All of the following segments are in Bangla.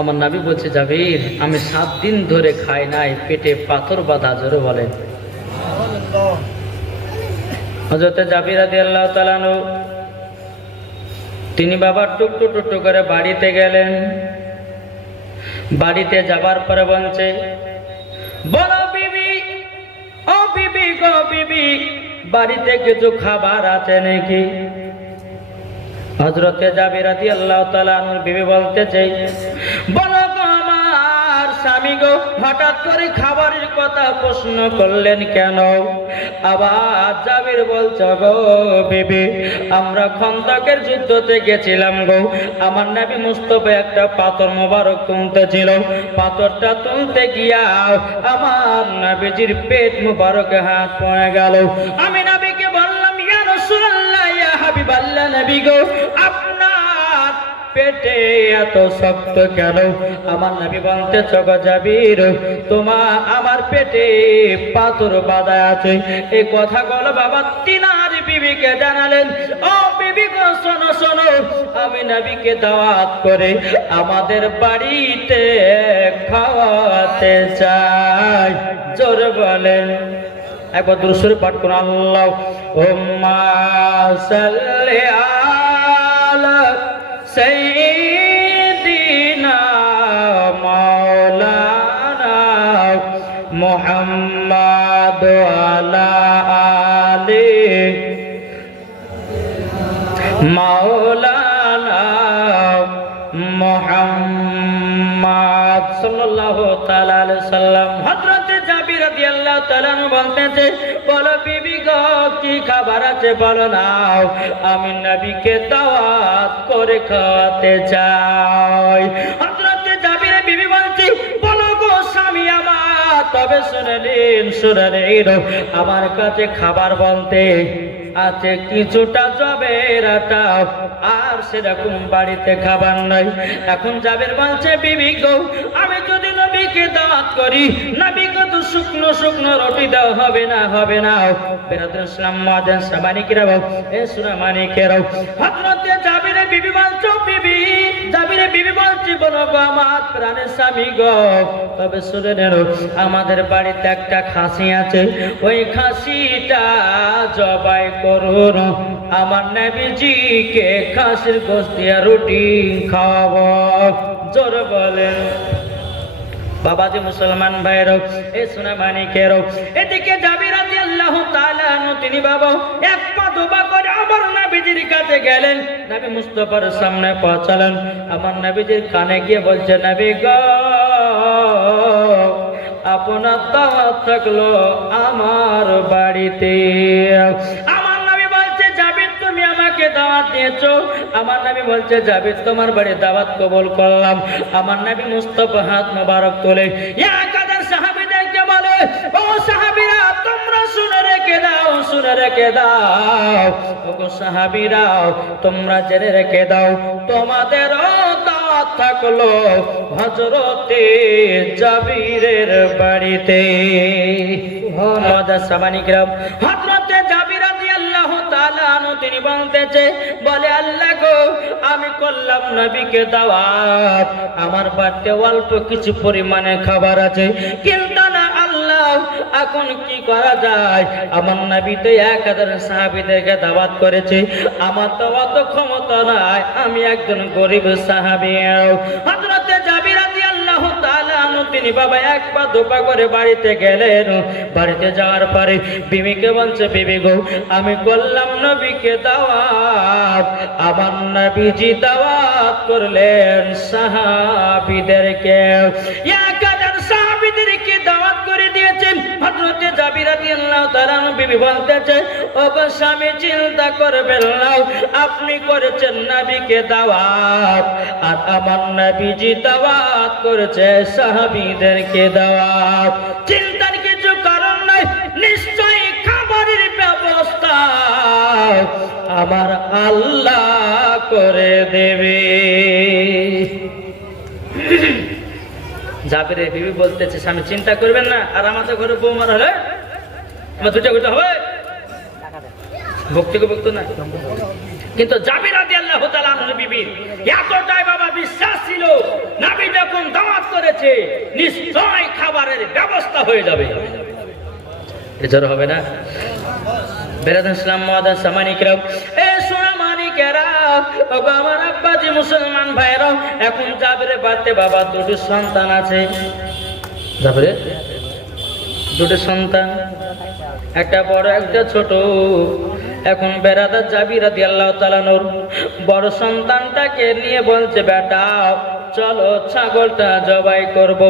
আমার নবী বলছে, জাবির আমি 7 দিন ধরে খাই নাই, পেটে পাথর বাঁধা। জোরে বলেন। হযরত জাবির রাদিয়াল্লাহু তাআলা আনহু তিনি বাবার টুকটু টুকটু করে বাড়িতে গেলেন। বাড়িতে যাবার পরে বলছে, বলো বিবি, ও বিবি গো বিবি, বাড়িতে কিছু খাবার আছে নাকি? হযরতে জাবির রাদিয়াল্লাহু তাআলা আনহু বিবি বলতেছে, বলো গো আমার স্বামী গো, হঠাৎ করে খাবারের কথা প্রশ্ন করলেন কেন? আবার জাবির বলছে, গো বিবি, আমরা খন্দকের যুদ্ধতে গেছিলাম গো। আমার নবী মুস্তাফা একটা পাথর মোবারক তুলতেছিল। পাথরটা তুলতে গিয়া আমার নবীজির পেট মোবারকে হাত পড়ে গেল। আমি নবীকে বললাম, ইয়া রাসূলুল্লাহ, ইয়া হাবিবাল্লাহ, নবী গো, আপনার পেটে এত শক্ত কেন? আমার নবী বলতেছে, গো জাবির, আমার পেটে পাথর বাঁধা আছে। এই কথাগুলো বাবা তিনার বিবিকে জানালেন। ও বিবি গো, শোনো শোনো, আমি নবীকে দাওয়াত করে আমাদের বাড়িতে খাওয়াতে চাই। জোরে বলেন। একবার দুরূদ শরীফ পাঠ করুন। আল্লাহুম্মা সাল্লি আলা সাইয়্যিদিনা মাওলানা মুহাম্মাদ আলা আলি মাওলানা মুহাম্মাদ সাল্লাল্লাহু তাআলা আলাইহি সাল্লাম। হযরত জাবির রাদিয়াল্লাহু তাআলা বলতেছে, বলো বিবি গো, কি খাবার আছে বলো নাও, আমি নবীকে দাওয়াত করে খাওয়াতে চাই। হযরত জাবির বিবি বলছে, বলো গো স্বামী আমার, তবে শুনে নিন, শুনে নিন, আমার কাছে খাবার বলতে আছে কিছুটা জবের আটা, আর সেরকম বাড়িতে খাবার নাই। এখন জাবির বলছে, বিবি গো, আমি যদি নবীকে দাওয়াত করি, নবীকে তো শুকনো শুকনো রুটি দাও, হবে না, হবে না। বেরাদুল ইসলাম মুয়াজ্জিন সামানিকেরা, এ সুনামানিকেরা, হযরত জাবিরের বিবি বলছো, বিবি, জাবিরের বিবি বলছি, বলো গো আমার প্রাণের স্বামী গো, তবে শুনে নেন, আমাদের বাড়িতে একটা খাসি আছে, ওই খাসিটা জবাই করুন, আমার নবীজিকে খাসির গোশত দিয়ে রুটি খাওয়াবো। জোরে বলেন। বাবাজি মুসলমান ভাইরাও, এ সুনামানিকেরাও, এদিকে জাবির রাদিয়াল্লাহু তাআলা আনহু তিনি বাবা এক পা দুপা করে আমার নবীজির কাছে গেলেন। নবী মুস্তাফার সামনে পৌঁছালেন। আমার নবীজির কানে গিয়ে বলছে, নবী গো, আপনার দাওয়াত থাকলো আমার বাড়িতে। আমার নবী বলছে, জাবির তুমি আমাকে দাওয়াত দিয়েছো? আমার নবী বলছে, জাবির তোমার বাড়ি দাওয়াত কবুল করলাম। আমার নবী মুস্তাফা হাত মোবারক তোলে, এক হাজার সাহাবীদেরকে বলে, ও সাহাবীরা, তোমরা শুনে রেখে দাও, শুনে রেখে দাও, ও সাহাবীরা, তোমরা জেনে রেখে দাও, তোমাদেরও দাওয়াত থাকলো হযরতে জাবিরের বাড়িতে। হযরতে জাবির রাদিয়াল্লাহু তাআলা আনহু তিনি বলতেছে, বলে, আল্লাহ গো, আমি করলাম নবীকে দাওয়াত, আমার বাড়িতে অল্প কিছু পরিমাণে খাবার আছে, কিন্তু না আল্লাহ, এখন কি করা যায়? আমার নবী তো 1000 সাহাবীদেরকে দাওয়াত করেছে, আমার তো অত ক্ষমতা নাই, আমি একজন গরিব সাহাবী। হযরতে জাবির রাদিয়াল্লাহু তাআলা আনহু তিনি বাবা এক পা দুপা করে বাড়িতে গেলেন। বাড়িতে যাওয়ার পরে বিবিকে বলছে, বিবি গো, আমি করলাম নবীকে দাওয়াত, আমার নবীজি দাওয়াত করলেন সাহাবীদেরকে, 1000 সাহাবীদেরকে দাওয়াত করে দিয়েছেন। হযরতে জাবির রাদিয়াল্লাহু তাআলা বিবি বলতেছে, ও গো স্বামী, চিন্তা করবেন না, আপনি করেছেন নবীকে দাওয়াত, আর আমার নবীজি দাওয়াত করেছে সাহাবীদেরকে দাওয়াত, চিন্তার কিছু কারণ নাই, নিশ্চয়ই খাবারের ব্যবস্থা আমার আল্লাহ করে দেবে। জাবিরের বিবি বলতেছে, স্বামী চিন্তা করবেন না, আর আমাদের ঘরে বৌমার হলে আমার দুটা করতে হবে, ভক্তিকে ভক্ত না। কিন্তু জাবির রাদিয়াল্লাহু তাআলা আনহু বিবি এতটাই বাবা বিশ্বাস ছিল, নবী যখন দাওয়াত করেছে নিশ্চয় খাবারের ব্যবস্থা হয়ে যাবে। এজন্য হবে না বেরাদান ইসলাম মাদার সামানিকরাও এ সোনা মানিকেরা বাবা আমার আব্বাজি মুসলমান ভাইরা এখন জাবেরে বাড়তে বাবা দুটো সন্তান আছে। জাবেরে দুটো সন্তান, একটা বড় একটা ছোট। এখন বেরাদার জাবির রাদিয়াল্লাহু তাআলা নূর বড় সন্তানটাকে নিয়ে বলছে বেটা চলো ছাগলটা জবাই করব।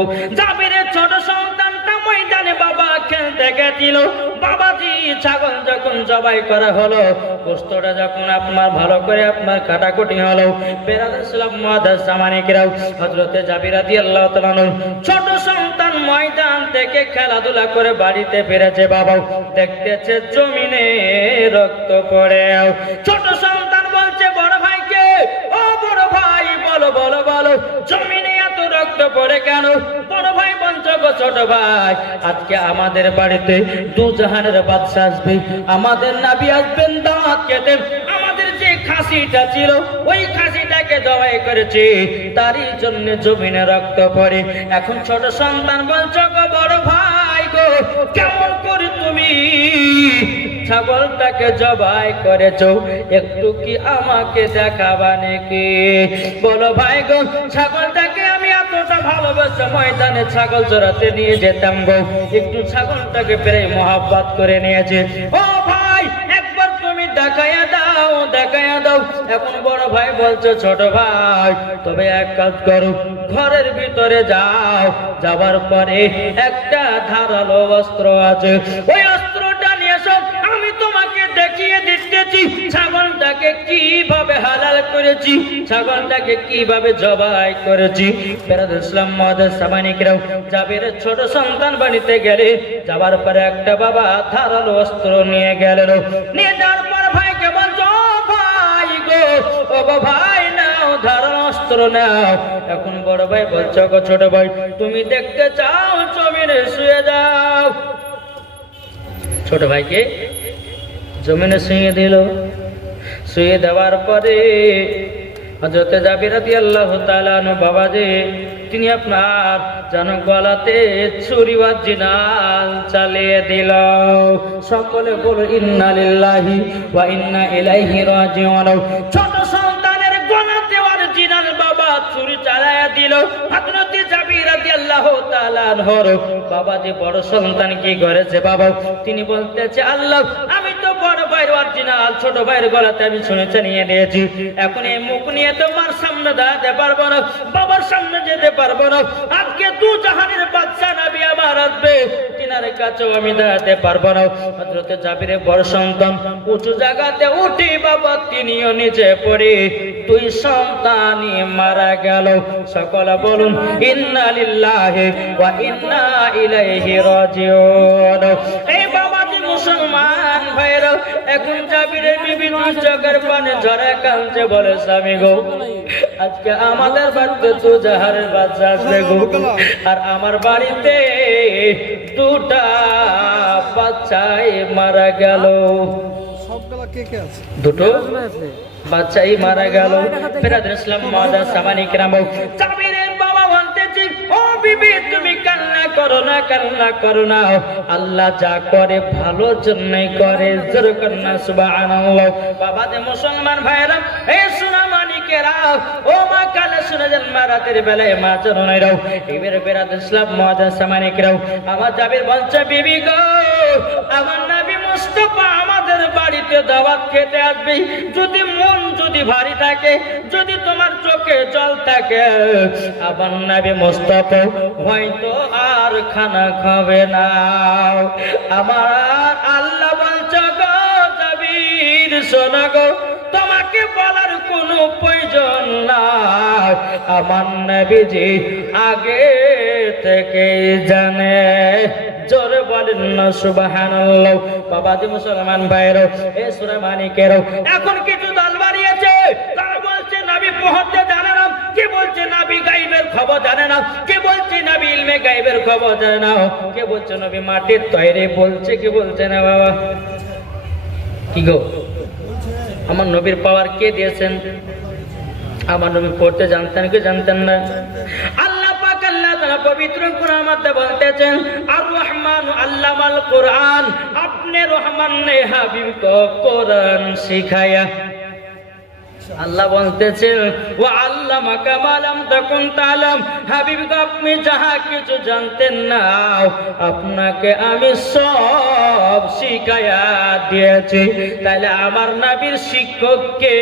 জাবিরের ছোট সন্তানটা ময়দানে বাবা খেলতে গেছিল। বাবাজি ছাগল যখন জবাই করা হলো, গোশতটা যখন আপনার ভালো করে আপনার কাটাকুটি হলো, বেরাদার সালাম মুআদ্দাস জামানিকরাও হযরতে জাবির রাদিয়াল্লাহু তাআলা নূর ছোট সন্তান ময়দান থেকে খেলাধুলা করে বাড়িতে ফিরেছে। বাবা দেখতেছে জমিনে রক্ত পড়ে। ছোট সন্তান বলছে বড় ভাইকে, ও বড় ভাই বলো বলো বলো জমিনে এত রক্ত পড়ে কেন? বড় ভাই বলছে গো ছোট ভাই আজকে আমাদের বাড়িতে দু জাহানের বাদশা আসবে, আমাদের নবী আসবেন দাওয়াত খেতে। আমাদের যে খাসিটা ছিল ওই খাসিটাকে জবাই করেছে, তারই জন্য জমিনে রক্ত পড়ে। এখন ছোট সন্তান বলছে গো বড় ভাই গো কেমন করে তুমি ছাগলটাকে জবাই করেছো, একটু কি আমাকে দেখাবা নাকি? বলো ভাই গো ছাগলটাকে আমি এতটা ভালোবাসা ময়দানে ছাগল চড়াতে নিয়ে যেতাম গো, একটু ছাগলটাকে প্রায় মহব্বত করে নিয়েছে। ও ভাই একবার তুমি দেখাইয়া দাও দেখাইয়া দাও। এখন বড় ভাই বলছে ছোট ভাই তবে এক কাজ করো, ঘরের ভিতরে যাও, যাবার পরে একটা ধারালো অস্ত্র আছে, ওই অস্ত্রটা নিয়ে এসো, আমি তোমাকে দেখিয়ে দিতেছি ছাগলটাকে কিভাবে হালাল করেছি, ছাগলটাকে কিভাবে জবাই করেছি। বেরাদার ইসলাম মুআদ্দাস সামানিকরাও জাবিরের ছোট সন্তান বাড়িতে গেলে, যাবার পরে একটা বাবা ধারালো অস্ত্র নিয়ে গেলেন। নিয়ে যাওয়ার পর ভাইকে বলছো ভাই গো ও গো ভাই নাও ধারালো অস্ত্র নাও। এখন বড় ভাই বলছো গো ছোট ভাই তুমি দেখতে চাও জমিনে শুয়ে যাও। ছোট ভাইকে জমিনে শুয়ে দিল। শুয়ে দেওয়ার পরে হযরতে জাবির রাদিয়াল্লাহু তাআলা আনহু বাবাজি তিনি আপনার যেন গলাতে ছুরি বা জিনাল চালিয়ে দিল। সকলে বলো ইন্না লিল্লাহি ওয়া ইন্না ইলাইহি রাজিউন। ছোট সন্তানের গলাতে অরিজিনাল বাবা ছুরি চালায়া দিল। হযরতে জাবির রাদিয়াল্লাহু তাআলা আনহুর বাবাজি বড় সন্তান কি করেছে বাবা, তিনি বলতেছে আল্লাহ আমি তো বড় ভাইয়ের অরিজিনাল ছোট ভাইয়ের গলাতে আমি শুনেছি নিয়ে দিয়েছি, এখন এই মুখ নিয়ে তোমার সামনে দাঁড়াতে পারবো না, বাবার সামনে যেতে পারবো না। আজকে দু জাহানের বাদশা নবী আমার আসবে, তিনার কাছেও আমি দাঁড়াতে পারবো না। হযরতে জাবিরের বড় সন্তান উঁচু জায়গাতে উঠে বাবা তিনিও নিচে পড়ে দুই সন্তানই মারা গেল। সকলে বলুন ইন্না লিল্লাহি ওয়া ইন্না ইলাইহি রাজিউন। এই বাবাজি মুসলমান ভাইরা এখন জাবিরের বিবি দুই চোখের পানি ঝরে কাঁদছে, বলে স্বামী গো আজকে আমাদের বাড়িতে দু জাহানের বাচ্চা আসবে গো, আর আমার বাড়িতে দুটা বাচ্চাই মারা গেল, দুটো বাচ্চাই মারা গেল। বেরাদার ইসলাম মুআদ্দাস সামানিকরাম জাবিরের বাবা বলতেছে ও বিবি তুমি কান্না করো না কান্না করো না, আল্লাহ যা করে ভালোর জন্যই করে, জোরে কন্না সুবহানাল্লাহ। বাবাদের মুসলমান ভাইরা এ সোনা মানিকেরা ও মা কালে শুনে যান মা রাতের বেলায় মা চরণেরাও এবারে বেরাদার ইসলাম মুআদ্দাস সামানিকরাম আমার জাবির বলছে বিবি গো আমার নবী মুস্তাফা আমাদের বাড়িতে দাওয়াত খেতে আসবে, যদি মন যদি ভারী থাকে, যদি তোমার চোখে জল থাকে, আমার নবী মুস্তাফা হয়তো আর খানা খাবে না। আমার আল্লাহ বলছে গো জাবির শোনো গো তোমাকে বলার কোনো প্রয়োজন নাই, আমার নবীজি আগে থেকে জানে, জোরে বলেন না সুবহানাল্লাহ। বাবাজি মুসলমান ভাইরা এ সূরা মানিকেরও এখন কিছু দল বাড়িয়েছে, তারা বলছে নবী পৌঁছতে জানে না, কে বলছে নবী গায়বের খবর জানে না, কে বলছে নবী ইলমে গায়বের খবর জানে না, কে বলছে নবী মাটির তৈরি বলছে, কে বলছে না বাবা কি গো আমার নবীর পাওয়ার কে দিয়েছেন? আমার নবী পড়তে জানতেন কি জানতেন না? আল্লাহ পাক আল্লাহ তাআলা পবিত্র কোরআনের মধ্যে বলতেছেন আর রহমান আল্লামাল কোরআন, আপনি রহমান ने হাবিব को কোরআন শিখায়া। আল্লাহ বলতেছেন ওয়া আল্লামাকা মা লাম তাকুন তাআলাম, হাবিব আপনি যাহা কিছু জানতেন না আপনাকে আমি সব শিখায়া দিয়েছি। তাহলে আমার নবীর শিক্ষককে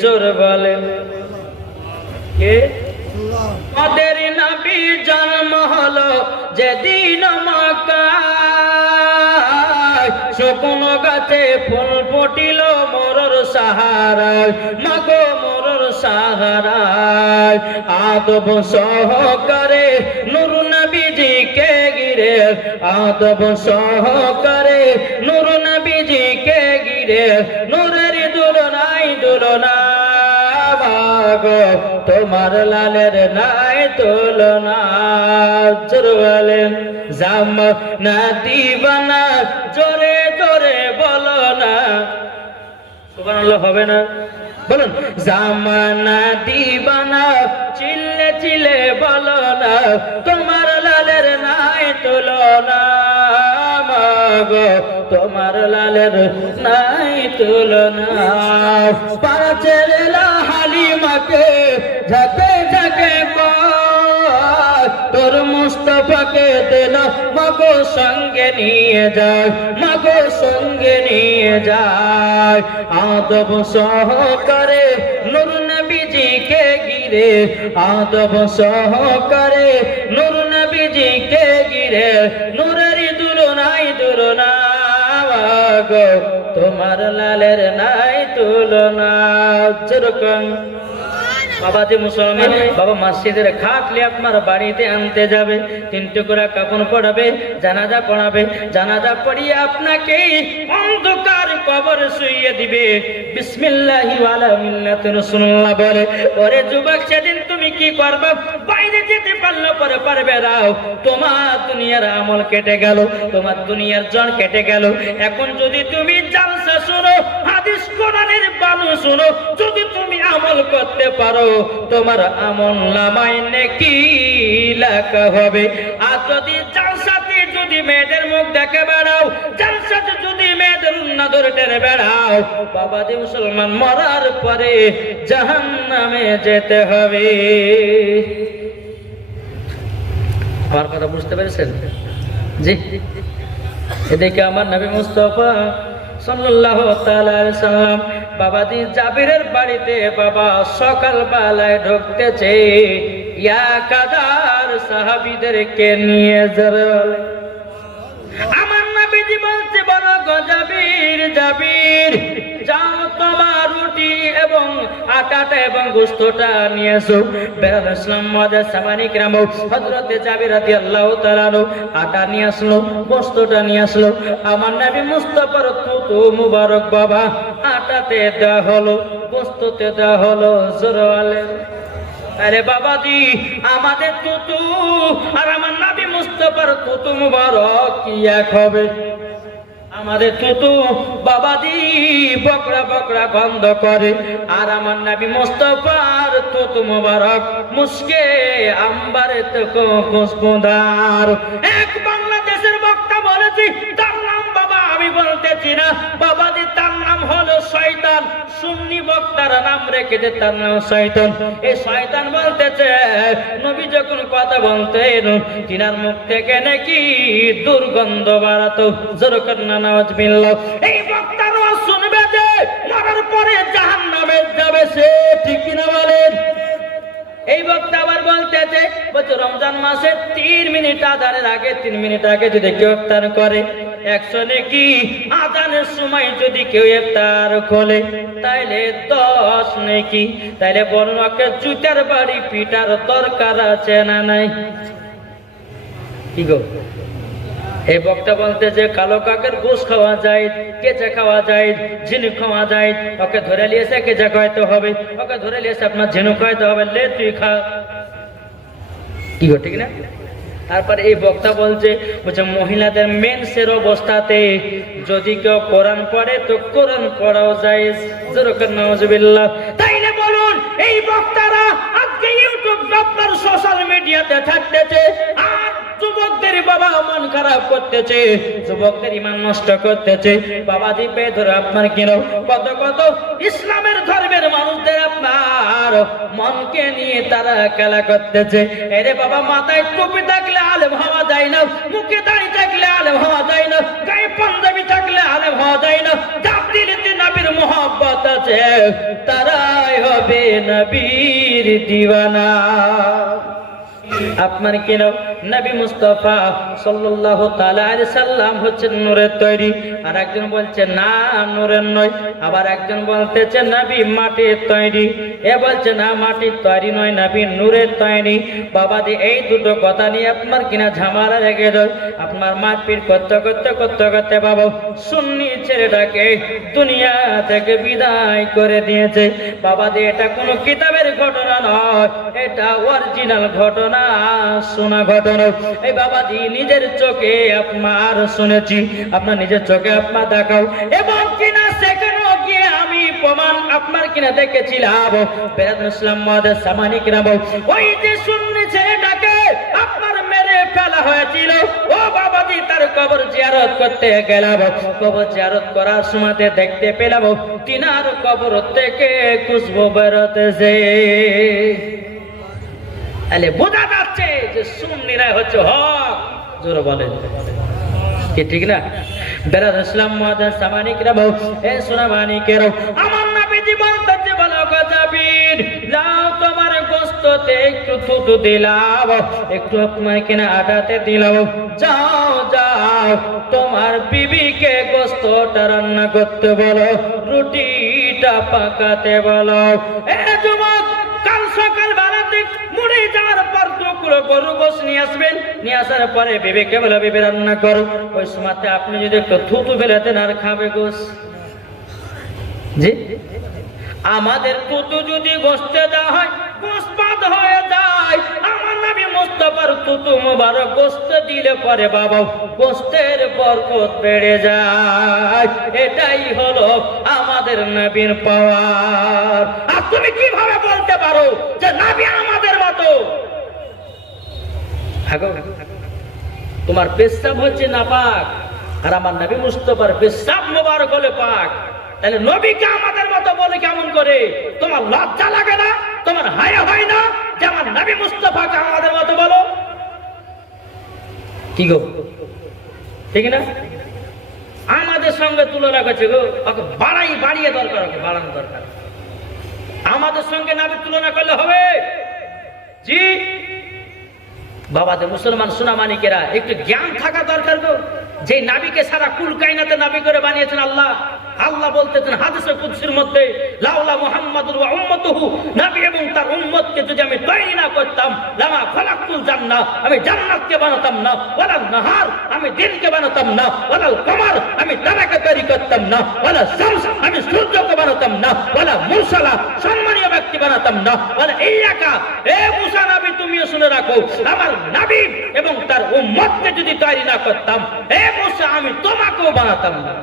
জোর বলেন কে? আমাদের নবী জন্ম হলো যেদিন মক্কায়, শুকনো গাছে ফুল ফুটিল মোরর সাহারায়, মাগো মোরর সাহারায়। আদব সহকারে নূর নবীজিকে ঘিরে, আদব সহকারে নূর নবীজিকে ঘিরে, নূরের দুলনাই দুলনা গো তোমার লালের নাই তুলনা। জোরে বলেন জামানা দিবানা, জোরে জোরে বলো না সুবহানাল্লাহ, হবে না? বলুন জামানা দিবানা, চিল্লে চিল্লে বলো না তোমার লালের নাই তুলনা গো তোমার লালের নাই তুলনা। পাঁচের হালিমাকে ঝাঁকে ঝাঁকে তোর মুস্তফাকে দিল মাগো সঙ্গে নিয়ে যায়, মাগো সঙ্গে নিয়ে যায়। আদব সহকারে নূর নবীজিকে ঘিরে, আদব সহকারে নূর নবীজিকে ঘিরে, নূরের দুলনাই দুলনা গো তোমার লালের নাই তুলনা। যেরকম বাবা যে মুসলমান, বাবা মসজিদের খাটলে আপনার বাড়িতে আনতে যাবে, 3 টুকরা কাপড় পড়াবে, জানাজা পড়াবে, জানাজা পড়িয়ে আপনাকে অন্ধকার কবর শুইয়ে দিবে। বিসমিল্লাহি ওয়ালা মিল্লাতি রাসূলুল্লাহ বলে, ওরে যুবক সেদিন তুমি কি করবে? বাইরে যেতে পারলে পরে পারবে রাও, তোমার দুনিয়ার আমল কেটে গেল, তোমার দুনিয়ার জন কেটে গেল। এখন যদি তুমি জালসা শোনো, হাদিস কোরআনের বাণী শোনো, যদি তুমি আমল করতে পারো তোমার আমল নামায় নেকি লেখা হবে। আর যদি জালসাতে যদি মেয়েদের মুখ দেখে বেড়াও, জালসাতে যদি মেয়েদের উন্না ধরে টেনে বেড়াও, বাবা যে মুসলমান মরার পরে জাহান্নামে যেতে হবে। আমার কথা বুঝতে পেরেছেন? জি, এদিকে আমার নবী মুস্তাফা সাল্লাল্লাহু তাআলা আলাইহি সাল্লাম বাবাজি জাবিরের বাড়িতে বাবা সকাল বেলায় ঢুকতেছে, ইয়া কাদার সাহাবীদেরকে নিয়ে যাবে। আমার নবীজি বলছে বলো গো জাবির, জাবির যাও তোমার রুটি এবং আটাটা এবং গোশতটা নিয়ে এসো। বেলাল ইসলাম মাঝে সামানিক রাম হযরত জাবির রাদিয়াল্লাহু তাআলা আটা নিয়ে আসলো, গোশতটা নিয়ে আসলো। আমার নবী মুস্তাফার তুতু মুবারক বাবা আটাতে দেওয়া হলো, গোশততে দেওয়া হলো। জোরে আরে বাবাজি আমাদের তুতু আর আমার নবী মুস্তাফার তুতু মুবারক কি এক হবে? আমাদের তুতু বাবাজি বকরা বকরা গন্ধ করে, আর আমার নবী মুস্তাফার তুতু মুবারক মুস্কে আম্বারে তো খুশবুদার। এক বাংলাদেশের বক্তা বলেছি, তার নাম বাবা আমি বলতেছি না, বাবাজি তার নাম হলো শয়তান। সুন্নি বক্তারা নাম রেখেছে তার নাম শয়তান। এই শয়তান বলতেছে নবী যখন কথা বলতেন তিনার মুখ থেকে নাকি দুর্গন্ধ বাড়াতো। জোরকার নামাজ বিল্লাহ। এই বক্তারা শুনবে যে মরার পরে জাহান্নামে যাবে, সে ঠিক কিনা বলেন? এই বক্তা আবার বলতেছে বলছে রমজান মাসে 3 মিনিট আজানের আগে 3 মিনিট আগে যদি কেউ ইফতার করে 100 নেকি, আজানের সময় যদি কেউ ইফতার খোলে তাইলে 10 নেকি। তাইলে বলুন ওকে জুতার বাড়ি পিটার দরকার আছে না নাই? কি গো? এই বক্তা বলতে যে কালো কাকের গোশ খাওয়া যায়, কেঁচা খাওয়া যায়, ঝিনুক খাওয়া যায়। ওকে ধরে নিয়েছে কেঁচা খাওয়াইতে হবে, ওকে ধরে নিয়েছে আপনার ঝিনুক খাওয়াইতে হবে, লে তুই খা। কি গো ঠিক না? তারপর এই বক্তা বলছে মহিলাদের মেন্সের অবস্থাতে যদি কেউ কোরআন পড়ে তো কোরআন পড়াও যায়। জোরকার নাউজুবিল্লাহ। তাইলে বলুন এই বক্তারা আজকে ইউটিউব আপনার সোশ্যাল মিডিয়াতে থাকতেছে আর যুবকদের বাবা মন খারাপ করতেছে, যুবকদের ইমান নষ্ট করতেছে। বাবাজি পেয়ে ধরে আপনার কেন কত কত ইসলামের ধর্মের মানুষদের আপনার মনকে নিয়ে তারা খেলা করতেছে। এরে বাবা, মাথায় টুপি থাকলে আলেম হওয়া যায় না, মুখে দাড়ি থাকলে আলেম হওয়া যায় না, গায়ে পাঞ্জাবি থাকলে আলেম হওয়া যায় না। যার দিলেতে নবীর মোহব্বত আছে তারাই হবে নবীর দিওয়ানা। আপনার কেন নবী মুস্তাফা সাল্লাল্লাহু তাআলা আলাইহি সাল্লাম হচ্ছেন নূরের তৈরি, আর একজন বলছে না নূরের নয়, আবার একজন বলতেছে নবী মাটির তৈরি, এ বলছে না মাটির তৈরি নয় নবী নূরের তৈরি। বাবাজি এই দুটো কথা নিয়ে আপনার কিনা ঝামেলা লেগে যায়। আপনার মারপিট করতে করতে করতে করতে বাবা সুন্নি ছেলেটাকে দুনিয়া থেকে বিদায় করে দিয়েছে। বাবাজি এটা কোনো কিতাবের ঘটনা নয়, এটা অরিজিনাল ঘটনা, শোনা ঘটনা। এই বাবাজি নিজের চোখে আপনার শুনেছি, আপনার নিজের চোখে আপনার দেখাও, এবং কিনা সেখানে গিয়ে আমি প্রমাণ আপনার কিনা দেখেছিলাম। বেরাদুল ইসলাম মুআদ্দাস সামানি কিনা ওই যে সুন্নি ছেলেটাকে আপনার মেরে ফেলা হয়েছিল, ও বাবাজি তার কবর জিয়ারত করতে গেলাম। কবর জিয়ারত করার সময় দেখতে পেলাম তিনার কবর থেকে খুশবু বেরোতেছে। তাহলে বোঝা যাচ্ছে যে সুন্নিরা হচ্ছে হক। জোরে বলেন কি ঠিক না? বেরাদুল ইসলাম মুআদ্দাস সামানি কিনা এ সোনা মানিকেরও আমার নবীজি বলতে বলো গো জাবির, যাও তোমার গোশতে একটু থুতু দিলাম, একটু আপনার কিনা আটাতে দিলাম, যাও যাও তোমার বিবিকে গোশতটা রান্না করতে বলো, রুটিটা পাকাতে বলো। এ যুবক, কাল সকাল বেলাতে মুড়ি যাওয়ার পর টুকরো গরু গোশ নিয়ে আসবেন, নিয়ে আসার পরে বিবিকে বলে বিবি রান্না করো। ওই সময়তে আপনি যদি একটু থুতু ফেলাতেন আর খাবে গোশ। জি, আমাদের তুতু যদি গোশতে দেওয়া হয় গোশপাত হয়ে যায়। আমার নবী মুস্তাফার তুতু মুবারক গোশতে দিলে পরে বাবা গোশতের বরকত বেড়ে যায়। এটাই হলো আমাদের নবীর পাওয়ার। আর তুমি কিভাবে বলতে পারো যে নবী আমাদের মতো? তোমার পেশাব হচ্ছে নাপাক, আর আমার নবী মুস্তাফার পেশাব মুবারক হলে পাক। তাহলে নবীকে আমাদের মতো বলে কেমন করে? তোমার লজ্জা লাগে না? তোমার হায়া হয় না যে আমার নবী মুস্তাফাকে আমাদের মতো বলো? কি গো, ঠিক না? আমাদের সঙ্গে তুলনা করছে গো, ওকে বাড়িয়ে দরকার, ওকে বাড়ানো দরকার। আমাদের সঙ্গে নবীর তুলনা করলে হবে? জি বাবাদের মুসলমান সোনামানিকেরা, একটু জ্ঞান থাকা দরকার গো। যে নাবিকে সারা কুল কায়নাতে নাবি করে বানিয়েছেন আল্লাহ। আল্লাহ বলতেছেন হাদিসে কুদসির মধ্যে, লাউলা মুহাম্মাদুর ওয়া উম্মতুহু, নবী এবং তার উম্মতকে যদি আমি তৈরি না করতাম, লামা খালাকতুল জান্নাহ, আমি জান্নাতকে বানাতাম না, ওয়ালা নাহার, আমি দিনকে বানাতাম না, ওয়ালা কমার, আমি তারাকে তৈরি করতাম না, ওয়ালা শামস, আমি সূর্যকে বানাতাম না, ওয়ালা মুরসালা, সম্মানীয় ব্যক্তি বানাতাম না, ওয়ালা ইয়াকা, এ মুসা নবী তুমিও শুনে রাখো, আমার নবী এবং তার উম্মতকে যদি তৈরি না করতাম, এ মুসা আমি তোমাকেও বানাতাম না।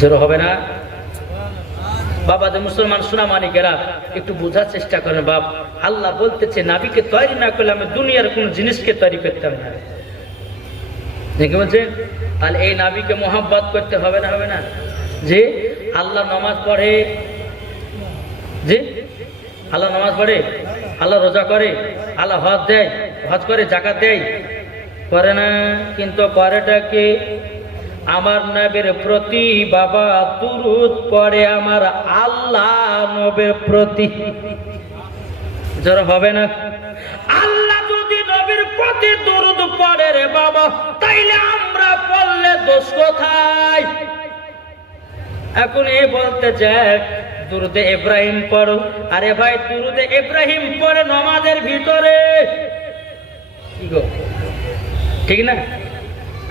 জোরে হবে না? বাবাদের মুসলমান সোনামানিকেরা একটু বোঝার চেষ্টা করেন। বাপ আল্লাহ বলতেছে নাবিকে তৈরি না করলে আমি দুনিয়ার কোন জিনিসকে তৈরি করতাম না। দেখে বলছেন, তাহলে এই নাবিকে মোহাব্বত করতে হবে না? হবে না? যে আল্লাহ নামাজ পড়ে, যে আল্লাহ নামাজ পড়ে, আল্লাহ রোজা করে, আল্লাহ হজ দেয়, হজ করে, যাকাত দেয়, করে না? কিন্তু করেটাকে আমার নবীর প্রতি বাবা দুরূদ পড়ে আমার আল্লাহ নবীর প্রতি। জোর হবে না? আল্লাহ যদি নবীর প্রতি দুরূদ পড়ে রে বাবা, তাইলে আমরা পড়লে দোষ কোথায়? এখন এই বলতে চায় দুরূদে ইব্রাহিম পড়ো। আরে ভাই, দুরূদে ইব্রাহিম পড়ে নামাজের ভিতরে, কি গো, ঠিক না?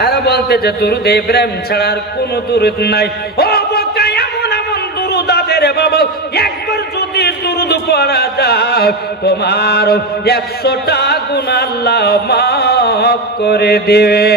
আর বলতে যে দুরূদ ইব্রাহিম ছাড়া আর কোন দুরূদ নাই। ও বোকা, এমন এমন দুরূদ আছে রে বাবা, একবার যদি দুরূদ দুরূদ পড়া যায় তোমার 100টা গুনাহ আল্লাহ মাফ করে দিবে।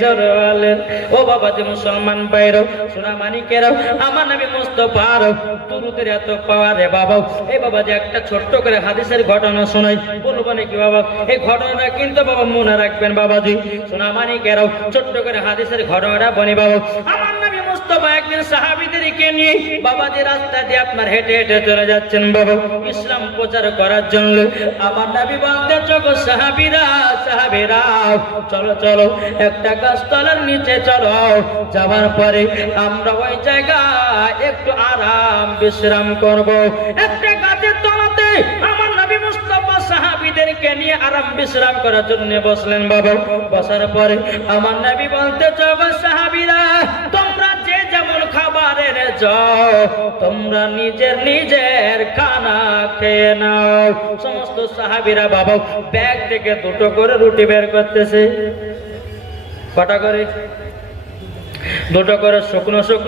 জোরে বলেন ও বাবা যে মুসলমান ভাইরা সোনা মানিকেরা, আমার নবী মুস্তাফার দুরূদের এত পাওয়ার রে বাবা। এই বাবা যে একটা ছোট্ট করে হাদিসের ঘটনা শোনাই, বলবো নাকি বাবা? এই ঘটনাটা কিন্তু বাবা মনে রাখবেন বাবাজি। সোনা মানিকেরা ছোট্ট করে হাদিসের ঘটনাটা বলি বাবা। আমার নবী মুস্তাফা একদিন সাহাবীদেরকে নিয়ে বাবাজি রাস্তা দিয়ে আপনার হেঁটে হেঁটে চলে যাচ্ছেন বাবা ইসলাম প্রচার করার জন্য। আমার নবী বলতে চলো সাহাবীরা সাহাবীরা চলো চলো একটা গাছতলার নিচে চলো, যাওয়ার পরে আমরা ওই জায়গায় একটু আরাম বিশ্রাম করব। একটা গাছের তলাতে আমার নবী মুস্তাফা সাহাবীদেরকে নিয়ে আরাম বিশ্রাম করার জন্য বসলেন বাবা। বসার পরে আমার নবী বলতে চলো সাহাবীরা তোমরা যে যেমন খাবার এনেছো তোমরা নিজের নিজের খানা খেয়ে নাও। সমস্ত সাহাবীরা বাবা ব্যাগ থেকে দুটো করে রুটি বের করতেছে। কটা করে? দুটো করে শুকনো শুকনো